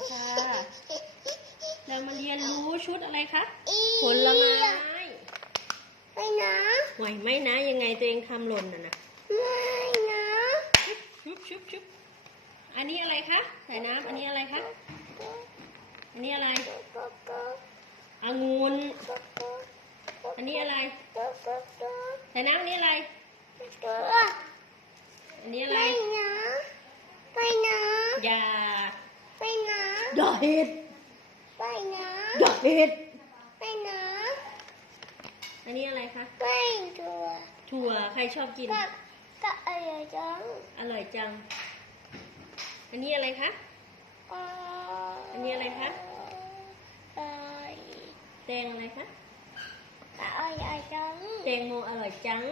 ดีค่ะ เรามาเรียนรู้ชุดอะไรคะอีผลไม้ ไม่นะไหวไหมนะ ยังไงตัวเองทำหล่นน่ะนะไม่นะชุบชุบชุบอันนี้อะไรคะใส่น้ำอันนี้อะไรคะ อันนี้อะไรก็ก็องุ่นก็ก็อันนี้อะไรก็ก็ก็ใส่น้ำอันนี้อะไรก็อันนี้อะไร ไม่นะ ไม่นะยาไม่ นะดอกเห็ดไม่นะดอกเห็ดไม่นะอันนี้อะไรคะไม่ตัวถั่วใครชอบกิน ก็ก็อะไรจัง อร่อยจัง อันนี้อะไรคะอันนี้อะไรคะไปแตงอะไรคะก็อะไรจังแตงโมอร่อยจัง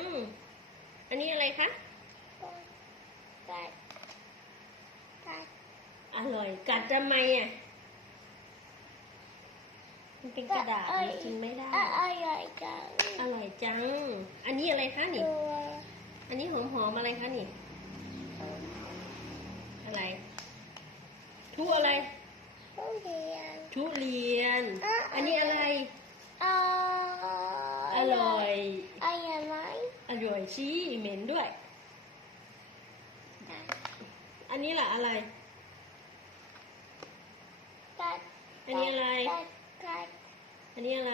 อันนี้อะไรคะกัดกัด อร่อย กัดทำไมอะ มันเป็นกระดาษมันกินไม่ได้อะไรจังอร่อยจัง อันนี้อะไรคะนี่ ตัวอันนี้หอมหอมๆอะไรคะนี่ อะไร ทุอะไรผู้เรียน ทุเรียนอันนี้อะไร ออร่อย อร่อยไหมอร่อยชี้เหม็นด้วย อันนี้ล่ะอะไร กัด อันนี้อะไร อันนี้อะไร